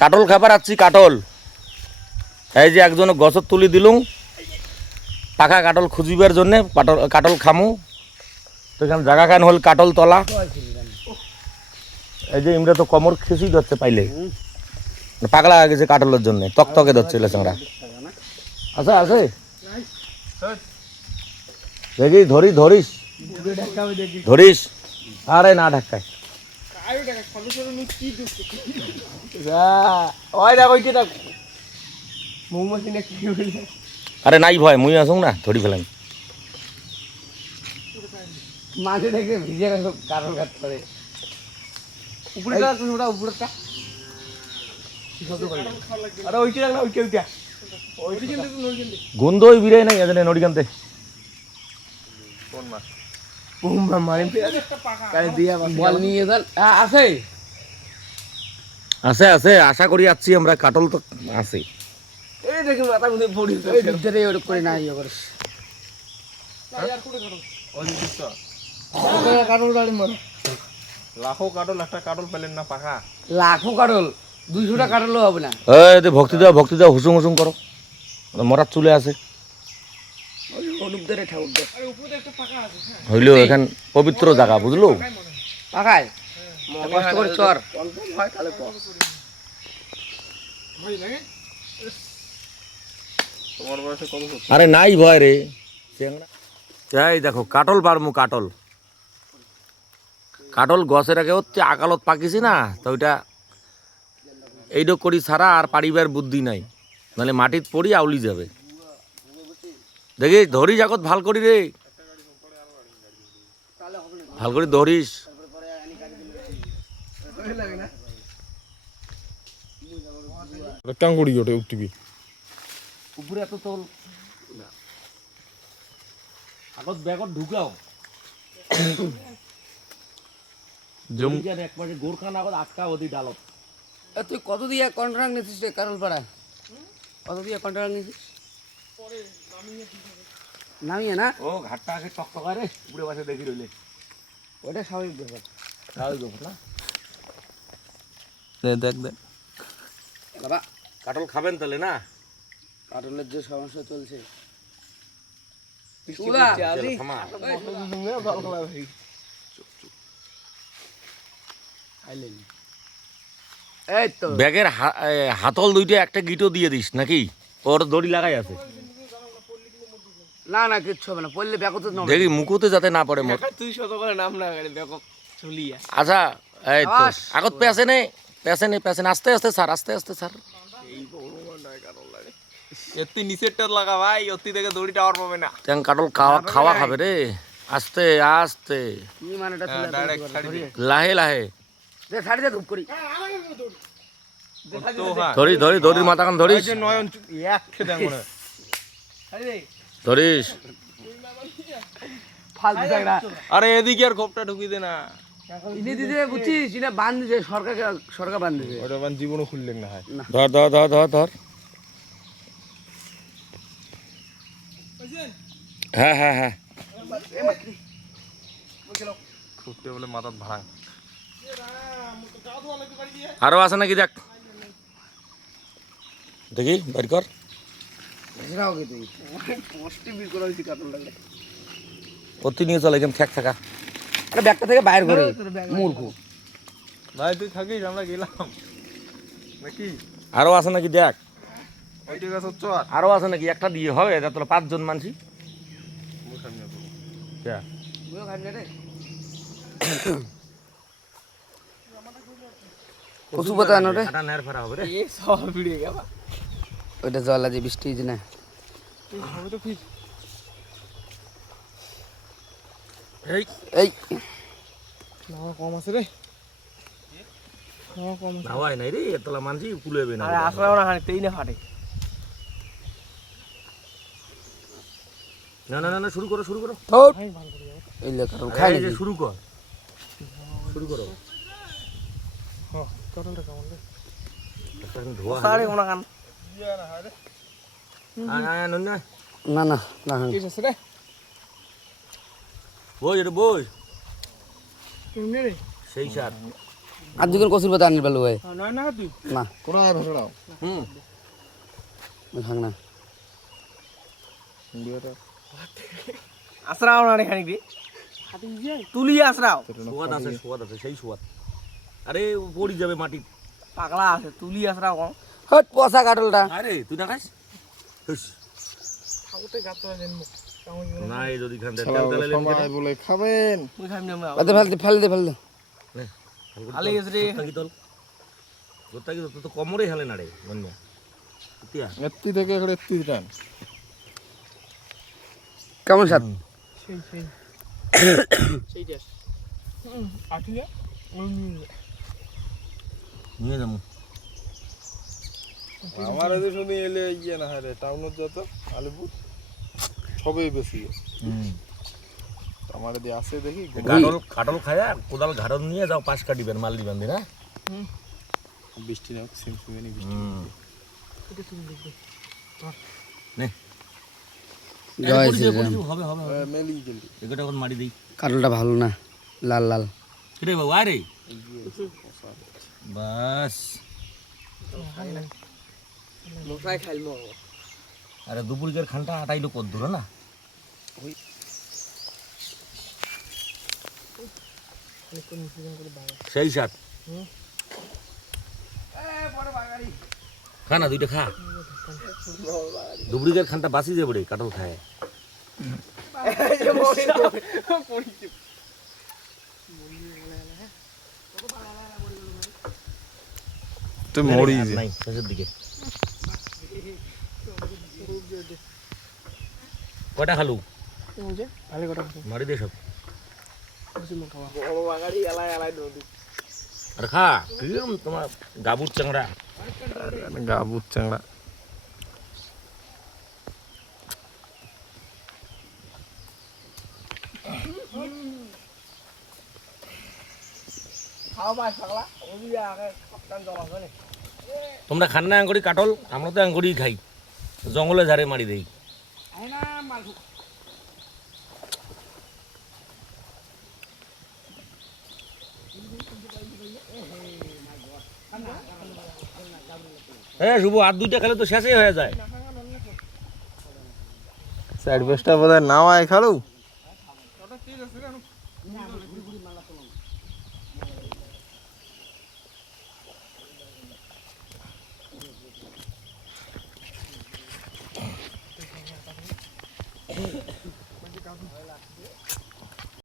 কাটল খাবার আছি কাটল এই যে একজন গছত তুলি দিলুম পাকা কাটল খুঁজিবার জন্যে কাটল খামু তো এখানে জায়গা খান হল কাটল তলা এই যে ইমরা তো কমর খেসি ধরছে পাইলে পাগলা হয়ে গেছে কাটলের জন্য তকতকে ধরছে লেচংরা আচ্ছা আছে দেখি ধরিস ধরিস আরে না ঢাকায় আরে নাই ভয় মুই আসুন না ধরি ফেলাম মাঝে দেখে ভিজে কারণ কাট করে উপরেটা আরে ওইটা না ওইটা গন্ধই বিরাই নাই এজনে নড়ি কানতে কোন মাছ বুমা মারি কালে দিয়া বল নিয়ে যান আছে আছে আছে আশা করি যাচ্ছি আমরা কাটল তো আছে এই দেখুন মাথা মধ্যে পড়ি এই ভিতরে ওর করে না ইয়ে করিস यार कुठे काढू ওই দিছো কাটল গাড়ি মন লাখো কাটল একটা কাটল পেলেন না পাকা লাখো কাটল 200টা কাটলও হবে না এই ভক্তি দাও হুসুম হুসুম করো মরার চুলে আছে ওই অনুপ ধরে ঠাউর দে আরে উপরে একটা পাকা আছে হ্যাঁ হইলো এখান পবিত্র জায়গা বুঝলো পাকায় কষ্ট করে চর কনফার্ম হয় তাহলে কর ভাই লাগে তোমার বয়সে কত হচ্ছে আরে নাই ভয় রে চেংড়া এই দেখো কাটল পারমু কাটল কাটল গছের আগে হচ্ছে আকালত পাকিছি না তো ওইটা এইটা করি ছাড়া আর পারিবার বুদ্ধি নাই নাহলে মাটিত পড়ি আউলি যাবে দেখি ধরিস আগত ভাল করি রে ভাল করে ধরিস টাঙ্গুড়ি ওটা উঠবি উপরে এত তোল আগত ব্যাগত ঢুকাও একবারে গোরখান আগত আটকা ওদি ডালত তুই কত দিয়ে কন্ট্রাক্ট নিছিস রে কারলপাড়া কত দিয়ে কন্ট্রাক্ট নিছিস পরে নামিয়ে না ও ঘাটটা আগে টকটকা রে উপরে বসে দেখি রইলে ওটা স্বাভাবিক ব্যাপার না দেখ বাবা কাটল খাবেন তাহলে না কাটলের যে সমস্যা চলছে ব্যাগের হাতল দুইটা একটা গিটো দিয়ে দিস নাকি ওর দড়ি লাগাই আছে না না কিচ্ছু হবে না পড়লে ব্যাগ তো দেখি মুকুতে যাতে না পড়ে তুই শত করে নাম না গাড়ি ব্যাগ চলিয়া আচ্ছা এই তো আগত পেছনে আস্তে আস্তে স্যার এই বড় কাটল লাগে এত্তি নিচেরটা লাগা ভাই অতি থেকে দড়ি টাওয়ার পাবে না তেন কাটল খাওয়া খাবে রে আস্তে কি মানেটা ছিল ডাইরেক্ট ছাড়ি দে লাহে দে ছাড়ি দে ধুপ করি ধরি মাথা কান ধরিস নয়ন এক খেতে মনে ছাড়ি দে ধরিস ফালতু জায়গা আরে এদিকে আর খোপটা ঢুকি দে না ইনি দিতে বুঝছিস ইনা বান দিছে সরকার বান দিছে ওটা বান জীবনও খুললেন না হয় ধর হ্যাঁ খুঁটতে বলে মাথাত ভাঙ আরো আছে নাকি দেখ দেখি বের কর এরাও কি তুই পোস্টে বিল করা হইছে কাটল লাগে অতি নিয়ে চলে এখানে ঠেক থাকা আরে ব্যাগটা থেকে বাইরে করে মূর্খ ভাই তুই থাকিস আমরা গেলাম নাকি আরো আছে নাকি দেখ ওইটা গাছ চর আরো আছে নাকি একটা দিয়ে হবে এটা তোরা 5 জন মানছি বুঝো খাই না রে কচু পাতা আনো রে এটা নেয়ার ফেরা হবে রে এই সব ভিড়ে গেবা ওটা জল আছে বৃষ্টি হইছে না হবে তো ফির এই না কম আছে রে নাওয়াই নাই রে এতলা মানছি কুলেবে না আরে আসলে ওরা হাঁটতেই না ফাটে না শুরু করো এই লে কারণ খাই এই যে শুরু করো হ্যাঁ কাটলটা কেমন রে একটা ধোয়া সাড়ে কোনা কান না ঠিক আছে রে বই এটা বই কেমনে রে সেই সার আর দুজন কচুর পাতা আনির পেলো নয় না তুই না কোনো আর ভেসড়াও হুম থাক না বিয়েটা আসরাও না খানিক রে তুলি আসরাও সোয়াদ আছে সেই সোয়াদ আরে পড়ি যাবে মাটি পাগলা আছে তুলি আসরাও কোন হট পচা কাটলটা আরে তুই না খাইস হুস। খাওতে গাত জন্ম না এই যদি খান তেল তেল লেন সবাই বলে খাবেন মুই খাইম না আমরা ওতে ফেল দে আলে গেছে রে কি তল গোটা কি তো কমরে হালে নাড়ে বন্যা ইতিয়া এত্তি থেকে এখানে এত্তি টান কেমন স্বাদ সেইটা আঠিয়া নিয়ে যাবো আমার এদের শুনি এলে ইয়ে না হয় রে টাউনত যত আলিপুর সবই বেশি আমার এদিকে আসে দেখি কাটল কাটল খায়া কোদাল ঘাড়ন নিয়ে যাও পাশ কাটিবেন মাল দিবেন না বৃষ্টি না সিমসিমেনি বৃষ্টি নে জয় পড়ি শ্রীরাম যাবে হবে হবে হবে মেলি জলদি এগুলো এখন মারি দেই কাটলটা ভালো না লাল লাল রে বাবা আরে বাস মশাই খাইল মো আরে দুপুরিকের খানটা আটাইলো কত দূর না সেই সাত খা না দুইটা খা দুপুরিকের খানটা বাসি যাবে রে কাটল খায় তো মরি আর নাই শেষের দিকে কয়টা খালু ভালো কথা মারি দে সব বড় বাগাড়ি এলাই এলাই দৌড়ি আর খা কিরম তোমার গাবুর চাংড়া গাবুত চাংড়া খাও ভাই পাগলা ওই আগে কান জমা করে তোমরা খান না আঙ্গুরি কাটল আমরা তো আঙ্গুরি খাই জঙ্গলে ঝাড়ে মারি দেই আইনা মাল শুভ আর দুইটা খেলে তো শেষই হয়ে যায় সাইড বেস্টটা বোধহয় নাওয়ায় খালু